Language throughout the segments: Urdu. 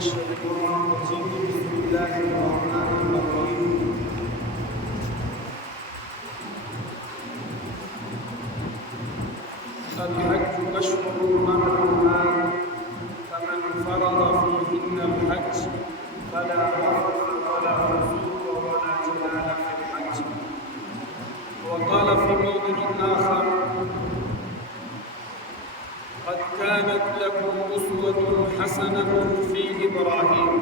الشيطان الرجيم بسم الله الرحمن الرحيم الحج أشهر معلومات فمن فرض فيهن الحج فلا رفث ولا فسوق ولا جدال في الحج. وقال في موضع آخر قد كانت لكم أسوة حسنة في إبراهيم.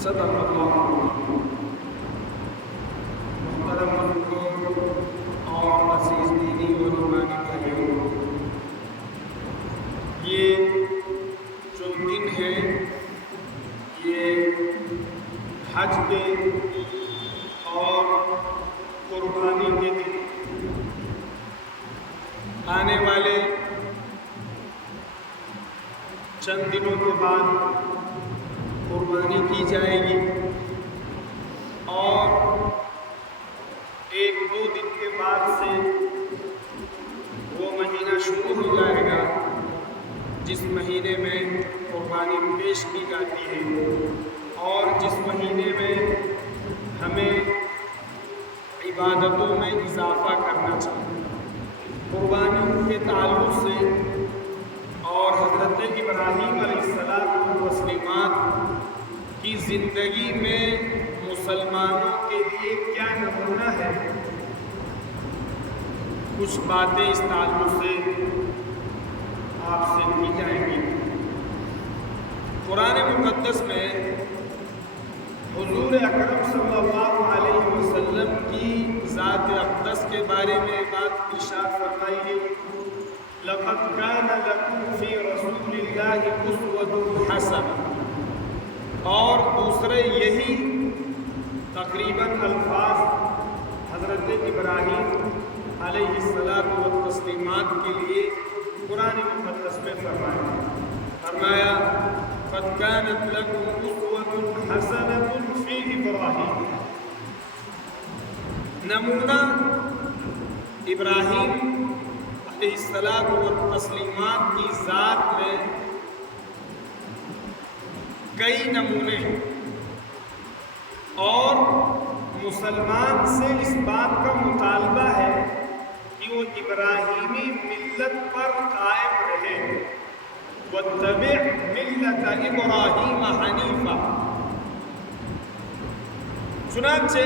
صدق اللہ. محترم بزرگوں اور عزیز دینی اور ایمانی بھائیوں، یہ جو دن ہے یہ حج کے اور قربانی کے دن آنے والے چند دنوں کے بعد قربانی کی جائے گی اور ایک دو دن کے بعد سے وہ مہینہ شروع ہو جائے گا جس مہینے میں قربانی پیش کی جاتی ہے اور جس مہینے میں ہمیں عبادتوں میں اضافہ کرنا چاہیے. قربانی کے تعلق سے اور حضرت ابراہیم علیہ السلام کی زندگی میں مسلمانوں کے لیے کیا نمونہ ہے، کچھ باتیں اس تعلق سے آپ سے کی جائیں گی. قرآن مقدس میں حضور اکرم صلی اللہ علیہ وسلم کی ذات اقدس کے بارے میں بات ارشاد فرمائی ہے، لَقَدْ كَانَ لَكُمْ فِي رَسُولِ اللَّهِ أُسْوَةٌ حَسَنَةٌ، اور دوسرے یہی تقریباً الفاظ حضرت ابراہیم علیہ السلام کے لیے قرآن مقدس میں فرمایا قَدْ كَانَتْ لَكُمْ أُسْوَةٌ حَسَنَةٌ فِي إِبْرَاهِيمَ. نمونہ ابراہیم علیہ السلام کی ذات میں کئی نمونے ہیں اور مسلمان سے اس بات کا مطالبہ ہے کہ وہ ابراہیمی ملت پر قائم رہے. وَاتَّبِعْ مِلَّةَ إِبْرَاهِيمَ حَنِيفًا. چنانچہ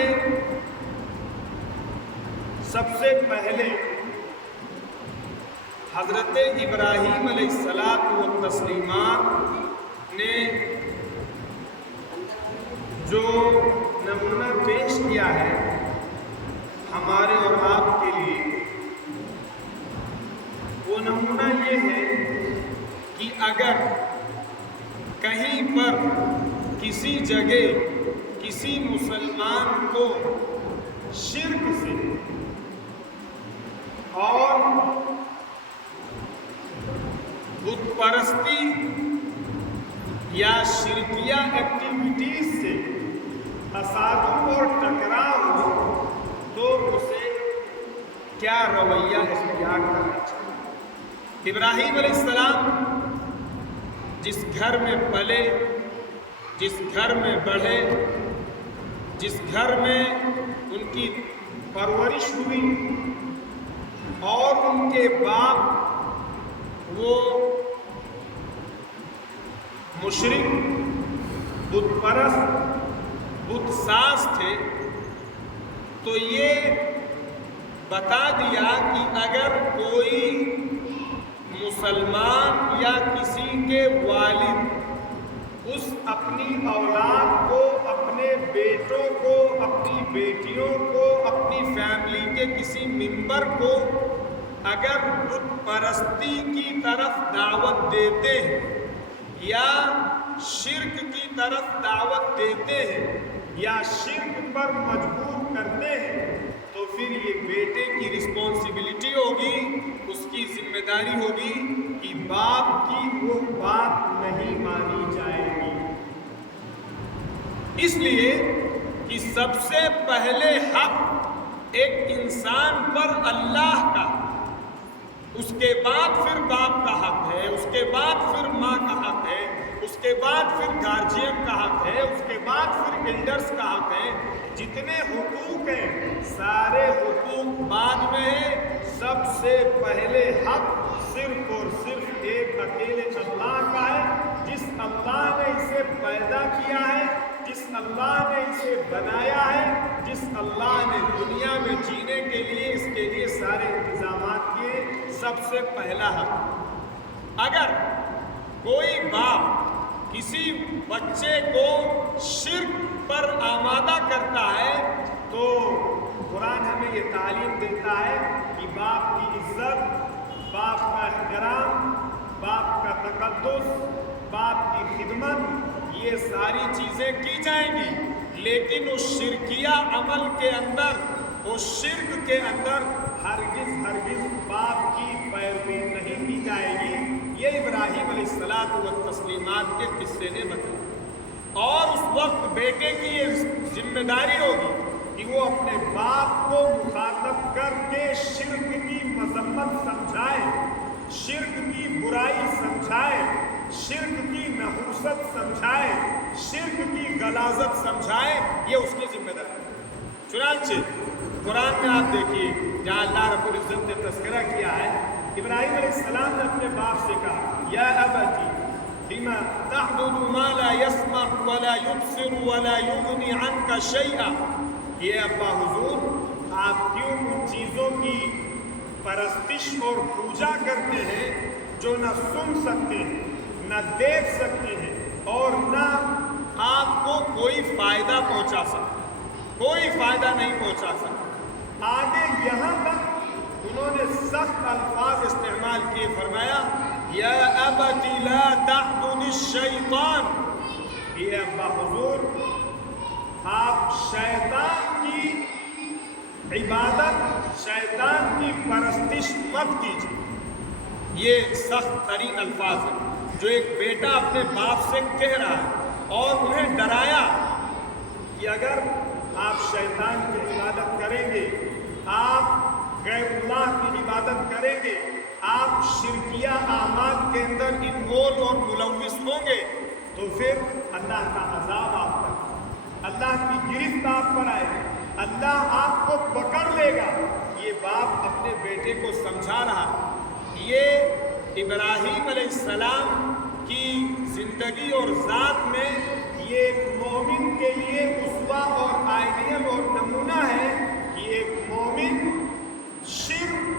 سب سے پہلے حضرت ابراہیم علیہ السلام نے جو نمونہ پیش کیا ہے ہمارے اور آپ کے لیے، وہ نمونہ یہ ہے کہ اگر کہیں پر کسی جگہ کسی مسلمان کو شرک سے اور بت پرستی یا شرکیہ ایکٹیویٹیز سے تصادم اور ٹکراؤ ہو تو اسے کیا رویہ اختیار کرنا چاہیے. ابراہیم علیہ السلام جس گھر میں پلے، جس گھر میں بڑھے، جس گھر میں ان کی پرورش ہوئی اور ان کے باپ وہ مشرک، بت پرست، بت ساز تھے، تو یہ بتا دیا کہ اگر کوئی مسلمان یا کسی کے والد اس اپنی اولاد کو، اپنے بیٹوں کو، اپنی بیٹیوں کو، اپنی فیملی کے کسی ممبر کو اگر بت پرستی کی طرف دعوت دیتے ہیں یا شرک کی طرف دعوت دیتے ہیں یا شرک پر مجبور کرتے ہیں تو پھر یہ بیٹے کی رسپانسبلٹی ہوگی، اس کی ذمہ داری ہوگی کہ باپ کی وہ بات نہیں مانی جائے گی. اس لیے کہ سب سے پہلے حق ایک انسان پر اللہ کا، اس کے بعد پھر باپ کا حق ہے، اس کے بعد پھر ماں کا حق ہے، اس کے بعد پھر گارجین کا حق ہے، اس کے بعد پھر ایلڈرز کا حق ہے۔ جتنے حقوق ہیں سارے حقوق بعد میں ہیں۔ سب سے پہلے حق صرف اور صرف ایک اکیلے اللہ کا ہے، جس اللہ نے اسے پیدا کیا ہے، جس اللہ نے اسے بنایا ہے، جس اللہ نے دنیا میں جینے کے لیے اس کے لیے سارے انتظامات کیے۔ سب سے پہلا حق، اگر کوئی باپ کسی بچے کو شرک پر آمادہ کرتا ہے تو قرآن ہمیں یہ تعلیم دیتا ہے کہ باپ کی عزت، باپ کا احترام، باپ کا تقدس، باپ کی خدمت، یہ ساری چیزیں کی جائیں گی، لیکن اس شرکیہ عمل کے اندر، اس شرک کے اندر ہرگز باپ کی پیروی نہیں کی جائے گی۔ یہ ابراہیم علیہ الصلوۃ والتسلیمات کے قصے نے بتایا۔ اور اس وقت بیٹے کی یہ ذمہ داری ہوگی کہ وہ اپنے باپ کو مخاطب کر کے شرک کی مذمت سمجھائے، شرک کی برائی سمجھائے، شرک کی نحوست سمجھائے، شرک کی غلاظت سمجھائے۔ یہ اس کی ذمہ داری۔ چنانچہ قرآن میں آپ دیکھیے جہاں اللہ رب العزت نے تذکرہ کیا ہے، ابراہیم علیہ السلام نے اپنے باپ سے کہا، یا ابتی لما تعبد ما لا يسمع ولا يبصر ولا يغني عنك شيئا، یہ ابا حضور آپ کیوں ان چیزوں کی پرستش اور پوجا کرتے ہیں جو نہ سن سکتے ہیں، نہ دیکھ سکتے ہیں، اور نہ آپ کو کوئی فائدہ پہنچا سکتے، کوئی فائدہ نہیں پہنچا سکتے۔ آگے یہاں تک انہوں نے سخت الفاظ استعمال کیے، فرمایا یا ابت لا تعبد الشیطان، یہ ابا حضور آپ شیطان کی عبادت، شیطان کی پرستش مت کیجیے۔ یہ سخت ترین الفاظ ہیں جو ایک بیٹا اپنے باپ سے کہہ رہا ہے، اور انہیں ڈرایا کہ اگر آپ شیطان کی عبادت کریں گے، آپ غیر اللہ کی عبادت کریں گے، آپ شرکیہ اعمال کے اندر انوالو اور ملوث ہوں گے، تو پھر اللہ کا عذاب آپ پر، اللہ کی گرفت آپ پر آئے گی، اللہ آپ کو پکڑ لے گا۔ یہ باپ اپنے بیٹے کو سمجھا رہا۔ یہ ابراہیم علیہ السلام کی زندگی اور ذات میں یہ ایک مومن کے لیے اسوہ اور آئیڈیل اور نمونہ ہے کہ ایک مومن شرک،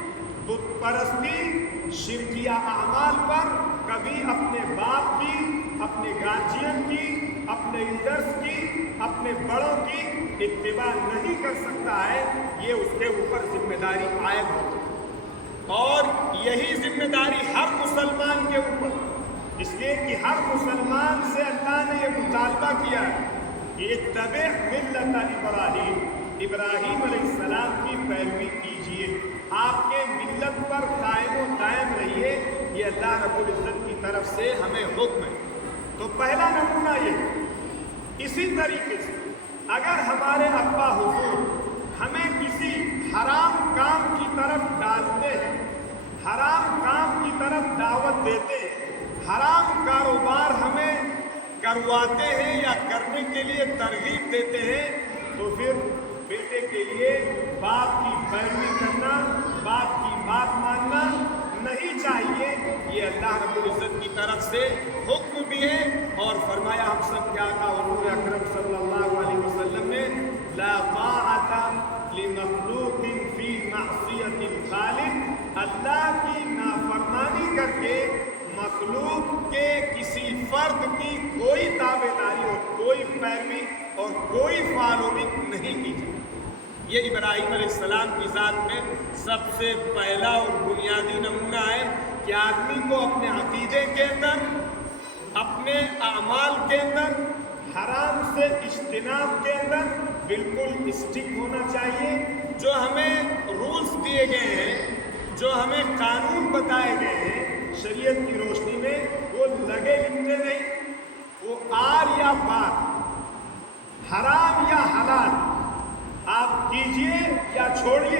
بت پرستی، شرکیہ اعمال پر کبھی اپنے باپ کی، اپنے گارجین کی، اپنے ایلڈرز کی، اپنے بڑوں کی اتباع نہیں کر سکتا ہے۔ یہ اس کے اوپر ذمہ داری عائد ہوتی ہے، اور یہی ذمہ داری ہر مسلمان کے اوپر، اس لیے کہ ہر مسلمان سے اللہ نے یہ مطالبہ کیا ہے کہ اتبع ملت ابراہیم، ابراہیم علیہ السلام کی پیروی کیجیے، آپ کے ملت پر قائم و دائم رہیے۔ یہ اللہ رب العزت کی طرف سے ہمیں حکم ہے۔ تو پہلا نمونہ یہ۔ اسی طریقے سے اگر ہمارے ابا حضور ہمیں کسی حرام کام کی طرف ڈالتے ہیں، حرام کام کی طرف دعوت دیتے ہیں، حرام کاروبار ہمیں کرواتے ہیں یا کرنے کے لیے ترغیب دیتے ہیں، تو پھر بیٹے کے لیے باپ کی پیروی کرنا، باپ کی بات ماننا نہیں چاہیے۔ یہ اللہ رب العزت کی طرف سے حکم بھی ہے، اور فرمایا ہم سب کیا کہا حضور اکرم صلی اللہ علیہ وسلم نے، لا طاعت لمخلوق فی معصیت الخالق، اللہ کی نافرمانی کر کے مخلوق کے کسی فرد کی کوئی تابعداری اور کوئی پیروی اور کوئی فالوئنگ نہیں کی جائے۔ یہ ابراہیم علیہ السلام کی ذات میں سب سے پہلا اور بنیادی نمونہ ہے کہ آدمی کو اپنے عقیدے کے اندر، اپنے اعمال کے اندر، حرام سے اجتناب کے اندر بالکل اسٹک ہونا چاہیے۔ جو ہمیں رولز دیے گئے ہیں، جو ہمیں قانون بتائے گئے ہیں شریعت کی روشنی میں، وہ لگے لکھتے نہیں، وہ آر یا پار، حرام یا حلال، آپ کیجئے یا چھوڑیے۔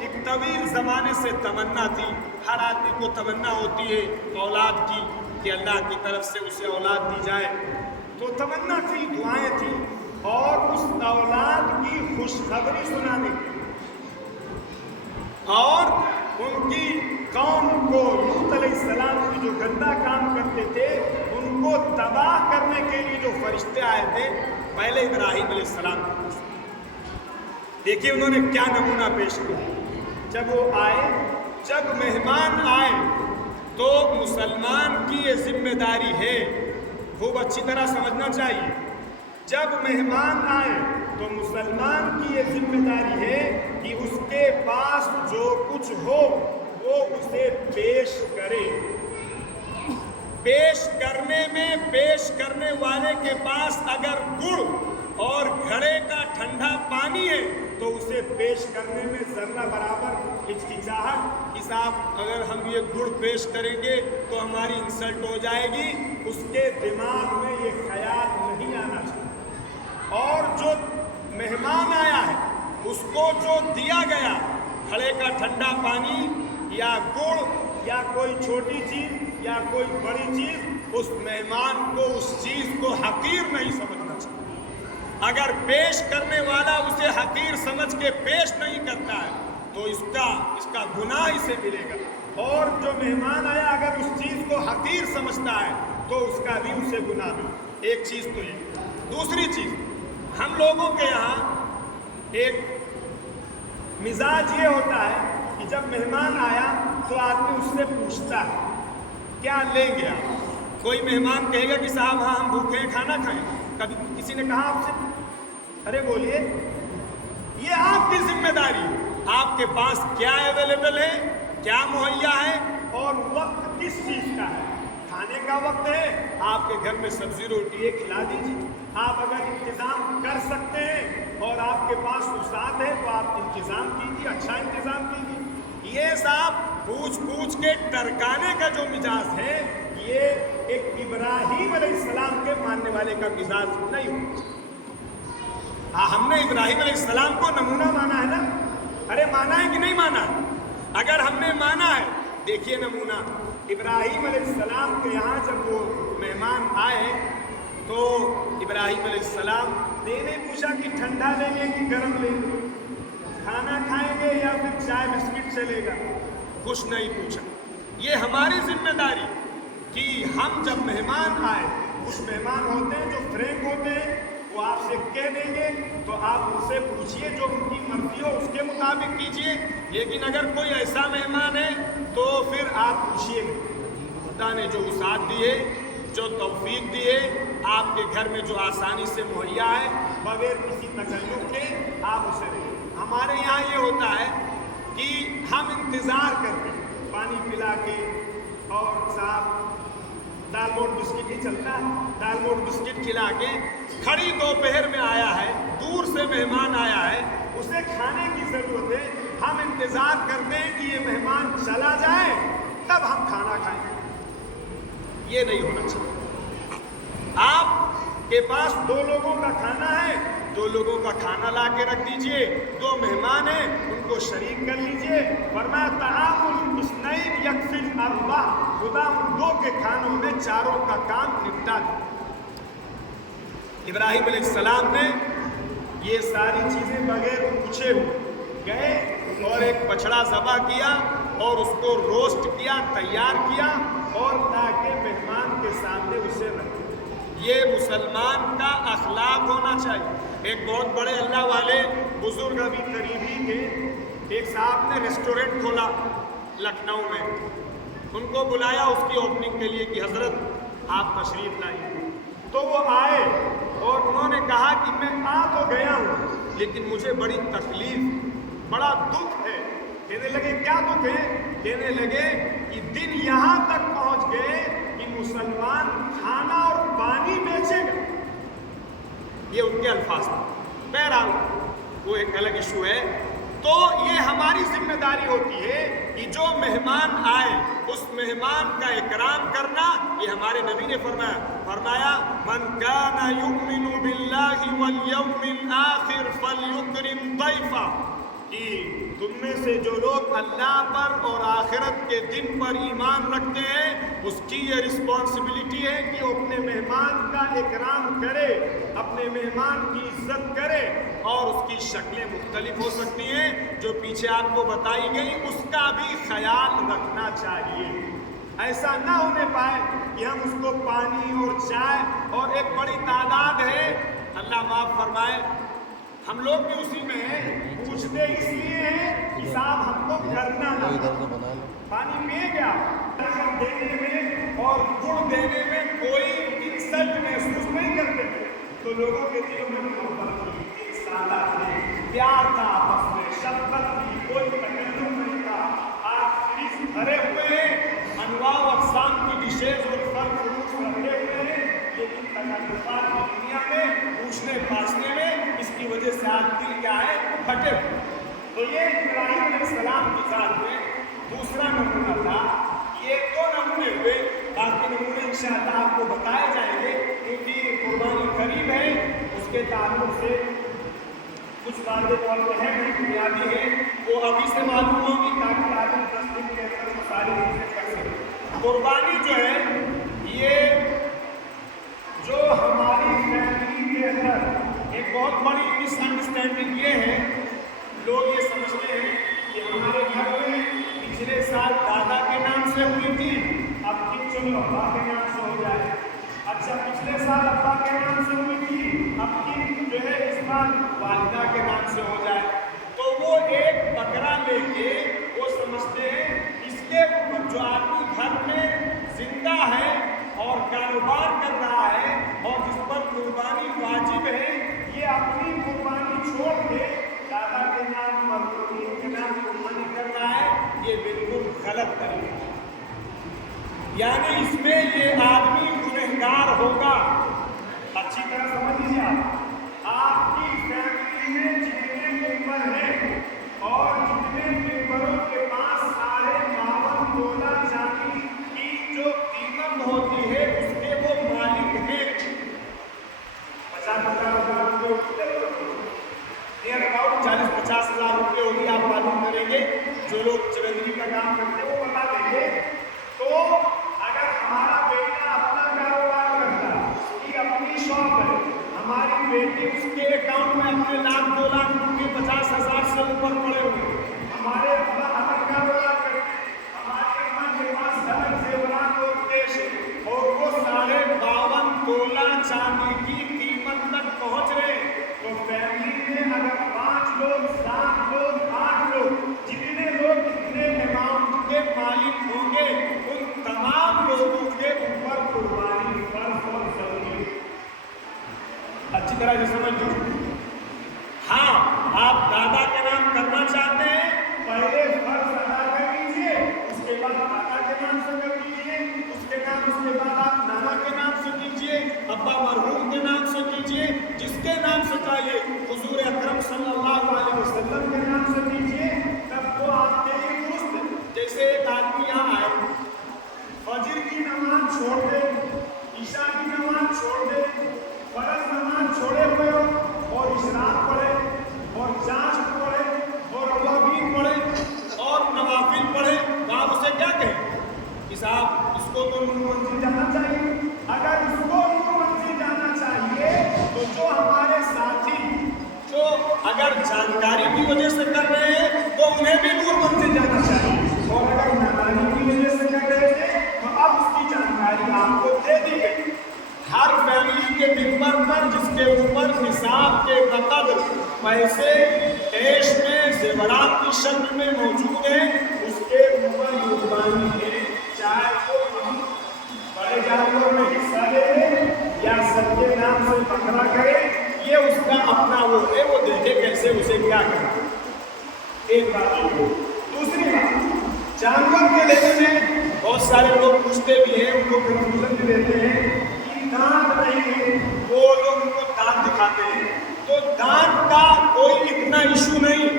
ایک طویل زمانے سے تمنا تھی، ہر آدمی کو تمنا ہوتی ہے اولاد کی کہ اللہ کی طرف سے اسے اولاد دی جائے، تو تمنا تھی، دعائیں تھیں، اور اس اولاد کی خوشخبری سنانے کی اور ان کی قوم کو لوط علیہ السلام کی جو گندا کام کرتے تھے ان کو تباہ کرنے کے لیے جو فرشتے آئے تھے پہلے ابراہیم علیہ السلام کے پاس، دیکھیے انہوں نے کیا نمونہ پیش کیا۔ جب وہ آئے، جب مہمان آئے تو مسلمان کی یہ ذمہ داری ہے، خوب اچھی طرح سمجھنا چاہیے، جب مہمان آئے تو مسلمان کی یہ ذمہ داری ہے کہ اس کے پاس جو کچھ ہو وہ اسے پیش کرے۔ پیش کرنے میں پیش کرنے والے کے پاس اگر گڑ اور گھڑے کا ٹھنڈا پانی ہے تو اسے پیش کرنے میں ذرہ برابر ہچکچاہٹ کہ صاحب اگر ہم یہ گڑ پیش کریں گے تو ہماری انسلٹ ہو جائے گی، اس کے دماغ میں یہ خیال نہیں آنا چاہیے۔ اور جو مہمان آیا ہے اس کو جو دیا گیا گھڑے کا ٹھنڈا پانی یا گڑ یا کوئی چھوٹی چیز یا کوئی بڑی چیز، اس مہمان کو اس چیز کو حقیر نہیں سمجھنا چاہیے۔ اگر پیش کرنے والا اسے حقیر سمجھ کے پیش نہیں کرتا ہے تو اس کا گناہ اسے ملے گا، اور جو مہمان آیا اگر اس چیز کو حقیر سمجھتا ہے تو اس کا بھی اسے گناہ ملے۔ ایک چیز تو یہ۔ دوسری چیز، ہم لوگوں کے یہاں ایک مزاج یہ ہوتا ہے کہ جب مہمان آیا تو آدمی اس سے پوچھتا ہے کیا لیں گے آپ؟ کوئی مہمان کہے گا کہ صاحب ہاں ہم بھوکے ہیں، کھانا کھائیں۔ کبھی کسی نے کہا آپ سے ارے بولیے، یہ آپ کی ذمہ داری ہے، آپ کے پاس کیا اویلیبل ہے، کیا مہیا ہے، اور وقت کس چیز کا ہے۔ کھانے کا وقت ہے، آپ کے گھر میں سبزی روٹی ہے، کھلا دیجیے۔ آپ اگر انتظام کر سکتے ہیں اور آپ کے پاس وسعت ہے تو آپ انتظام کیجیے، اچھا انتظام کیجیے۔ یہ صاحب پوچھ کے ٹرکانے کا جو مزاج ہے یہ ایک ابراہیم علیہ السلام کے ماننے والے کا مزاج نہیں ہوتا۔ ہم نے ابراہیم علیہ السلام کو نمونہ مانا ہے نا، ارے مانا ہے کہ نہیں مانا ہے؟ اگر ہم نے مانا ہے، دیکھیے نمونہ ابراہیم علیہ السلام کے یہاں جب وہ مہمان آئے تو ابراہیم علیہ السلام نے نہیں پوچھا کہ ٹھنڈا لیں گے کہ گرم لیں گے، کھانا کھائیں گے یا پھر چائے بسکٹ چلے گا، کچھ نہیں پوچھا۔ یہ ہماری ذمہ داری کہ ہم جب مہمان آئے، کچھ مہمان ہوتے ہیں جو فرینک ہوتے ہیں، وہ آپ سے کہہ دیں گے تو آپ ان سے پوچھیے، جو ان کی مرضی ہو اس کے مطابق کیجیے۔ لیکن اگر کوئی ایسا مہمان ہے تو پھر آپ پوچھیے خدا نے جو وسعت دی ہے، جو توفیق دی ہے، آپ کے گھر میں جو آسانی سے مہیا ہے، بغیر کسی تکلف کے آپ اسے دیں۔ ہمارے یہاں یہ ہوتا ہے کہ ہم انتظار کرتے ہیں پانی پلا کے، اور صاحب دال موٹ بسکٹ ہی چلتا ہے، دال موٹ بسکٹ کھلا کے کھڑی دوپہر میں آیا ہے، دور سے مہمان آیا ہے، اسے کھانے کی ضرورت ہے، ہم انتظار کرتے ہیں کہ یہ مہمان چلا جائے تب ہم کھانا کھائیں۔ یہ نہیں ہونا چاہیے۔ آپ کے پاس 2 لوگوں کا کھانا ہے، 2 لوگوں کا کھانا لا کے رکھ دیجئے، 2 مہمان ہیں ان کو شریک کر لیجئے۔ فرمایا طعام الاثنین یکفی الاربع، خدا ان 2 کے کھانوں میں 4 کا کام نپٹا دیا۔ ابراہیم علیہ السلام نے یہ ساری چیزیں بغیر پوچھے گئے اور ایک بچڑا ذبح کیا اور اس کو روسٹ کیا، تیار کیا، اور تاکہ مہمان کے سامنے اسے رکھے۔ یہ مسلمان کا اخلاق ہونا چاہیے۔ ایک بہت بڑے اللہ والے بزرگ ابھی قریب ہی تھے، ایک صاحب نے ریسٹورنٹ کھولا لکھنؤ میں، ان کو بلایا اس کی اوپننگ کے لیے کہ حضرت آپ تشریف لائیں، تو وہ آئے اور انہوں نے کہا کہ میں آ تو گیا ہوں لیکن مجھے بڑی تکلیف، بڑا دکھ ہے۔ کہنے لگے کیا دکھ ہے؟ کہنے لگے کہ دن یہاں تک پہنچ گئے کہ مسلمان کھانا اور پانی بیچے گا۔ یہ ان کے الفاظ ہیں۔ بہرحال وہ ایک الگ ایشو ہے۔ تو یہ ہماری ذمہ داری ہوتی ہے کہ جو مہمان آئے اس مہمان کا اکرام کرنا، یہ ہمارے نبی نے فرمایا من کان یؤمن باللہ والیوم الآخر فلیکرم ضیفہ، کہ تم میں سے جو لوگ اللہ پر اور آخرت کے دن پر ایمان رکھتے ہیں اس کی یہ رسپانسبلٹی ہے کہ وہ اپنے مہمان کا اکرام کرے، اپنے مہمان کی عزت کرے، اور اس کی شکلیں مختلف ہو سکتی ہیں جو پیچھے آپ کو بتائی گئی، اس کا بھی خیال رکھنا چاہیے۔ ایسا نہ ہونے پائے کہ ہم اس کو پانی اور چائے، اور ایک بڑی تعداد ہے، اللہ معاف فرمائے، ہم لوگ بھی اسی میں ہیں، پوچھتے اس لیے ہیں کہ صاحب ہم کو کرنا نہ، پانی پیے گیا دینے میں اور گڑ دینے میں کوئی انسلٹ محسوس نہیں کرتے تھے، تو لوگوں کے دلوں میں محبت تھی، ایک سادہ تھے، پیار تھا، آپس میں شفقت تھی، کوئی تکلف نہیں تھا۔ آج فریج بھرے ہوئے ہیں، انواع و اقسام کی ڈشز اور پھل فروٹ رکھے ہوئے ہیں، لیکن تکلفات کی دنیا میں پوچھنے پاچھنے میں اس کی وجہ سے آج دل کیا ہے، پھٹے ہوئے۔ تو یہ ابراہیم علیہ السلام کی ذات میں دوسرا نمونہ تھا۔ یہ دو نمونے ہوئے، باقی نمونے انشاءاللہ آپ کو بتائے جائیں گے، کیونکہ قربانی قریب ہے، اس کے تعلق سے کچھ باتیں بہت اہم ہیں، بنیادی ہیں، وہ ابھی سے معلوم ہوگی تاکہ آدمی 10 دن کے اندر وہ ساری چیزیں کر سکے۔ قربانی جو ہے یہ جو ہماری فیملی کے اندر ایک بہت بڑی مس انڈرسٹینڈنگ یہ ہے، لوگ یہ سمجھتے ہیں کہ ہمارے گھر میں پچھلے سال دادا کے نام سے ہوئی تھی، اب کی چلو ابا کے نام سے ہو جائے، اچھا پچھلے سال ابا کے نام سے ہوئی تھی، اب کی جو ہے اس بار والدہ کے نام سے ہو جائے، تو وہ ایک بکرا لے کے وہ سمجھتے ہیں اس کے جو آدمی گھر میں زندہ ہے اور کاروبار کر رہا ہے اور جس پر قربانی واجب ہے، یہ اپنی قربانی چھوڑ کے دادا کے نام اور کے نام قربانی کر رہا ہے، یہ بالکل غلط طریقہ ہے۔ یعنی اس میں یہ آدمی گنہگار ہوگا۔ اچھی طرح سمجھ لیجیے، آپ کی فیملی میں جتنے ممبر ہیں اور جتنے ممبروں کے پاس ساڑھے 52 تولہ چاندی کی جو قیمت ہوتی ہے اس کے وہ مالک ہیں۔ 50,000 روپے نیئر اباؤٹ 40-50 ہزار روپے ہوگی، آپ معلوم کریں گے، جو لوگ چوہدری کا کام کرتے ہیں وہ بتا دیں گے۔ تو اگر ہمارا بیٹا اپنا کاروبار کرتا ہے، اس کی اپنی شاپ ہے، ہماری بیٹی اس کے اکاؤنٹ میں اپنے 1,00,000 2,00,000 روپے 50,000 سے اوپر پڑے ہوئے، ہمارے ابا الگ کاروبار کرتے ہیں، ہماری اماں کے پاس الگ زیورات اور پیش ہے، اور وہ 52.5 تولہ چاندی کی قیمت تک پہنچ رہے ہیں، تو فیملی میں اگر 5 لوگ 7 لوگ 8 لوگ جتنے لوگ اتنے اماؤنٹ کے مالک ہوں گے، ان تمام لوگوں کے اوپر قربانی فرض اور ضروری ہے۔ اچھی طرح سے سمجھ لیجیے۔ ہاں، آپ دادا کے نام کرنا چاہتے ہیں، پہلے فرض ادا کر لیجیے، اس کے بعد دادا کے نام سے کر لیجیے، اس کے بعد آپ نانا کے نام سے کیجیے، ابا مرحوم کے نام سے کیجیے، جس کے نام سے چاہیے، حضور اکرم صلی اللہ علیہ وسلم کے نام سے کیجیے، تب تو آپ کے لیے درست ہے۔ جیسے ایک آدمی یہاں آئے، فجر کی نماز چھوڑ دے، عشاء کی نماز چھوڑ دے، فرض نماز چھوڑے ہوئے ہو اور اشراق پڑھے اور جانچ پڑھے اور اوابین پڑھے اور نوافل پڑھے، تو آپ اسے کیا کہیں کہ صاحب اس کو تو نور منزل جانا چاہیے۔ اگر اس کو نور منزل جانا چاہیے تو جو ہمارے ساتھی جو اگر جانکاری کی وجہ سے کر رہے ہیں تو انہیں بھی نور منزل جانا چاہیے، اور اگر نادانی کی وجہ سے کر رہے تھے تو اب اس کی جانکاری آپ کو دے دی گئی۔ ہر فیملی کے ممبر پر جس کے اوپر نصاب کے بقدر پیسے کیش میں زیورات کی شکل میں موجود ہیں، اس کے اوپر قربانی ہے، چاہے وہ ہم بڑے جانور میں حصہ لے لیں یا سب کے نام سے بکرا کرے، یہ اس کا اپنا وہ ہے، وہ دیکھے کیسے اسے کیا کرنا۔ ایک بات یہ، دوسری بات، جانور کے لینے میں بہت سارے لوگ پوچھتے بھی ہیں، ان کو کنفیوژن بھی دیتے ہیں، دانت نہیں ہے، وہ لوگ ان کو دانت دکھاتے ہیں، تو دانت کا کوئی اتنا ایشو نہیں،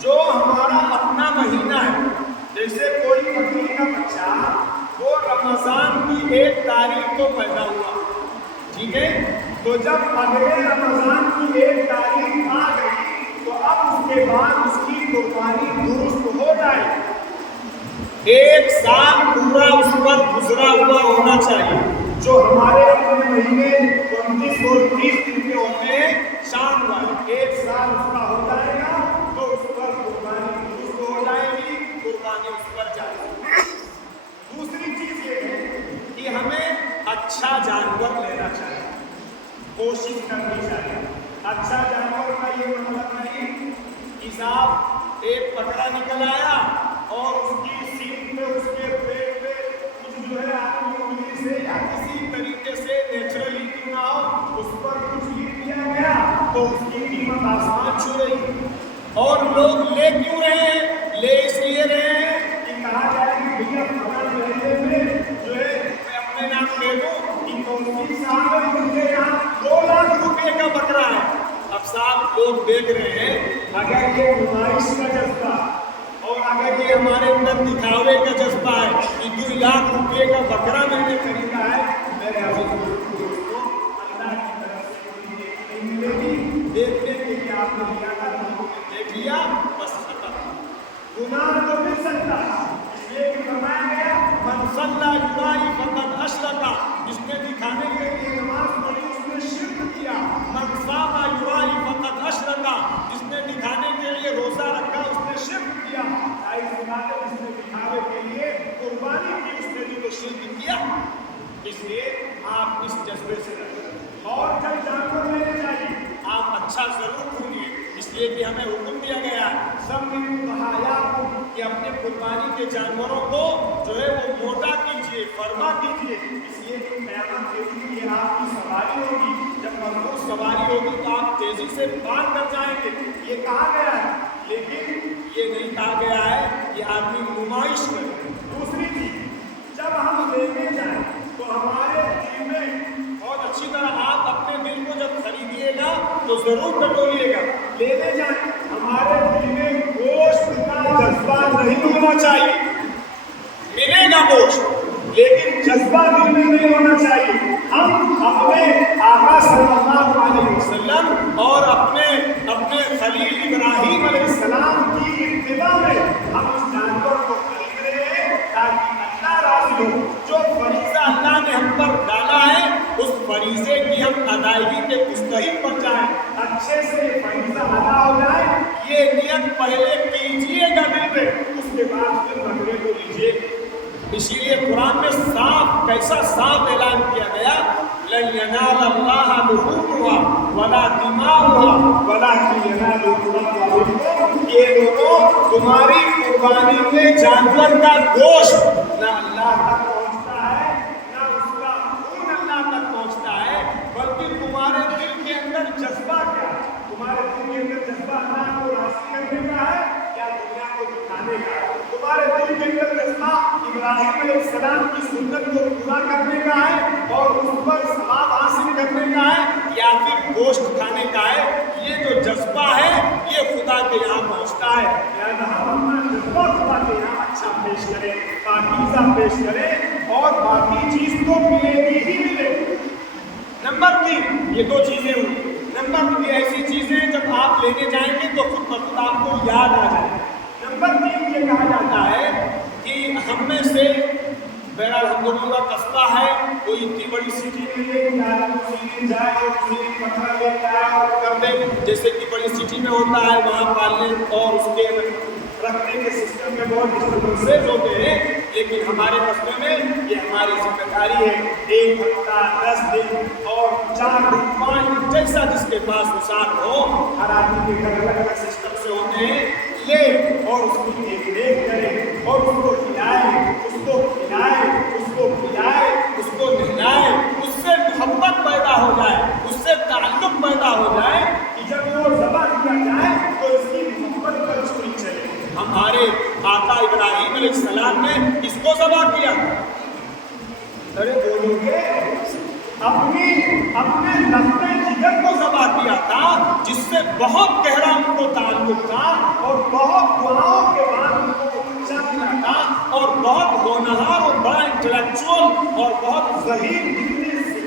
جو ہمارا اپنا مہینہ ہے، جیسے کوئی بکری کا بچہ وہ رمضان کی 1 تاریخ کو پیدا ہوا، ٹھیک ہے، تو جب اگلے رمضان کی 1 تاریخ آ گئی تو اب اس کے کے بعد اس کی قربانی درست ہو جائے، 1 سال پورا اس پر گزرا ہوا ہونا چاہیے۔ جو ہمارے اپنے مہینے 29 اور 30 دن کے ہوتے ہیں شام والے، 1 سال اس کا ہو جائے گا تو اس پر قربانی درست ہو جائے گی، قربانی اس پر جائے گی۔ دوسری چیز یہ ہے کہ ہمیں اچھا جانور لینا چاہیے، کوشش کرنی چاہیے۔ اچھا جانور کا یہ مطلب نہیں کہ صاحب ایک بکرا نکل آیا اور اس کی سینگ میں، اس کے پیٹ میں کچھ جو ہے آدمی انگلی سے یا کسی طریقے سے نیچرلی کیوں نہ ہو اس پر کچھ لکھ دیا گیا تو اس کی قیمت آسمان چھو رہی ہے۔ اور لوگ لے کیوں رہے ہیں؟ لے اس لیے رہے ہیں کہ کہا جائے کہ بھیا فلاں مہینے میں جو ہے میں اپنے نام دے دوں کہ کون صاحب ان کے یہاں 2 لاکھ روپے کا بکرا ہے۔ اب صاحب لوگ دیکھ رہے ہیں اگر یہ نمائش کا جذبہ اور اگر یہ ہمارے اندر دکھاوے کا جذبہ ہے کہ 2 لاکھ روپے کا بکرا میں نے خریدا ہے، میرے دوستوں اللہ کی طرف سے کوئی نیکی نہیں ملے گی۔ دیکھنے کے لیے آپ نے لیا تھا، لوگوں نے دیکھ لیا، بس ختم۔ گناہ تو مل سکتا اس لیے کہ فرمایا گیا من صلی یرائی فقد اشرک، جس نے دکھانے کے لیے نماز پڑھی اس نے شرک کیا۔ من صام یرائی فقد اشرک، جس نے دکھانے کے لیے روزہ رکھا اس نے شرک کیا۔ جس نے دکھاوے کے لیے قربانی کی اس نے بھی تو شرک کیا۔ اس لیے آپ اس جذبے سے رہیں، اور جب جانور لینے چاہیے آپ اچھا ضرور ڈھونڈیے، اس لیے کہ ہمیں حکم دیا گیا سب کہ اپنے قربانی کے جانوروں کو جو ہے وہ موٹا کیجیے، فرما کیجیے، اس لیے کہ قیامت کے دن یہ آپ کی سواری ہوگی۔ جب مربوط سواری ہوگی تو آپ تیزی سے پار کر جائیں گے، یہ کہا گیا ہے، لیکن یہ نہیں کہا گیا ہے کہ آدمی نمائش کرے۔ دوسری چیز، جب ہم لینے جائیں تو ہمارے دل میں بہت اچھی طرح آپ اپنے دل کو جب خریدیے گا تو ضرور ٹٹولیے گا، لینے جائیں ہمارے دل میں گوشت کا جذبہ نہیں ہونا چاہیے۔ ملے گا گوشت لیکن جذبہ دل میں نہیں ہونا چاہیے۔ ہم اپنے آقا صلی اللہ علیہ وسلم اور اپنے خلیل ابراہیم علیہ السلام کی اتباع میں ہم اس جانور کو خرید رہے ہیں تاکہ اللہ راضی ہو۔ جو فریضہ اللہ نے ہم پر ڈالا ہے اس فریضے کی ہم ادائیگی کے مستحق بن جائیں، اچھے سے یہ فریضہ ادا ہو جائے، یہ نیت پہلے کیجیے گا دل میں، اس کے بعد پھر بکرے کو لیجیے۔ اسی لیے قرآن میں صاف کیسا صاف اعلان کیا گیا لن ینال اللہ لحومها ولا دماؤها ولکن ینالہ التقوی منکم۔ یہ دونوں تمہاری قربانی کے جانور کا گوشت نہ اللہ تک پہنچتا ہے نہ اس کا خون اللہ تک پہنچتا ہے، بلکہ تمہارے دل کے اندر جذبہ کیا ہے؟ تمہارے دل کے اندر جذبہ اللہ کو راضی کرنے کا ہے یا دنیا کو دکھانے کا ہے؟ تمہارے دل کے اندر جذبہ ابراہیم علیہ السلام کی سنت کو پورا کرنے کا ہے اور اس پر ثواب حاصل کرنے کا ہے یا پھر گوشت کھانے کا ہے؟ یہ جو جذبہ ہے یہ خدا کے یہاں پہنچتا ہے، لہذا ہم اپنا جذبہ خدا کے یہاں اچھا پیش کریں، پاکیزہ پیش کریں، اور باقی چیز تو ملے گی ہی ملے گی۔ نمبر 3، یہ 2 چیزیں ہوئی۔ نمبر 2 ایسی چیزیں جب آپ لینے جائیں گے تو خود بخود آپ کو یاد آ جائے۔ نمبر 3 یہ کہا جاتا ہے کہ ہم میں سے بہرحال ہم لوگوں کا قصبہ ہے، کوئی اتنی بڑی سٹی نہیں ہے کہ آدمی کسی جائے اور کسی پتھر لے کے آئے اور کر دے، جیسے کہ بڑی سٹی میں ہوتا ہے، وہاں پالنے اور اس کے رکھنے کے سسٹم میں بہت ڈسٹربنسز ہوتے ہیں، لیکن ہمارے قصبے میں یہ ہماری ذمہ داری ہے 1 ہفتہ 10 دن اور 4 دن 5 دن جیسا جس کے پاس وسعت ہو، ہر آدمی کے گھر الگ الگ سسٹم سے ہوتے ہیں، لے اور اس کی دیکھ ریکھ کرے اور اس کو کھلائے، اس کو کھلائے، اس کو پلائے، اس کو نہلائے، اس سے محبت پیدا ہو جائے، اس سے تعلق پیدا ہو جائے کہ جب وہ ذبح کیا جائے تو اس کی محبت پر چھری چلے۔ ہمارے آقا ابراہیم علیہ السلام نے اس کو ذبح کیا، ارے بولو گے، اپنے لخت جگر کو ذبح کیا تھا، جس سے بہت گہرا ان کو تعلق تھا اور بہت دعاؤں کے بعد ان کو بچہ ملا تھا اور بہت ہونہار اور بڑا انٹلیکچوئل اور بہت ذہین جتنے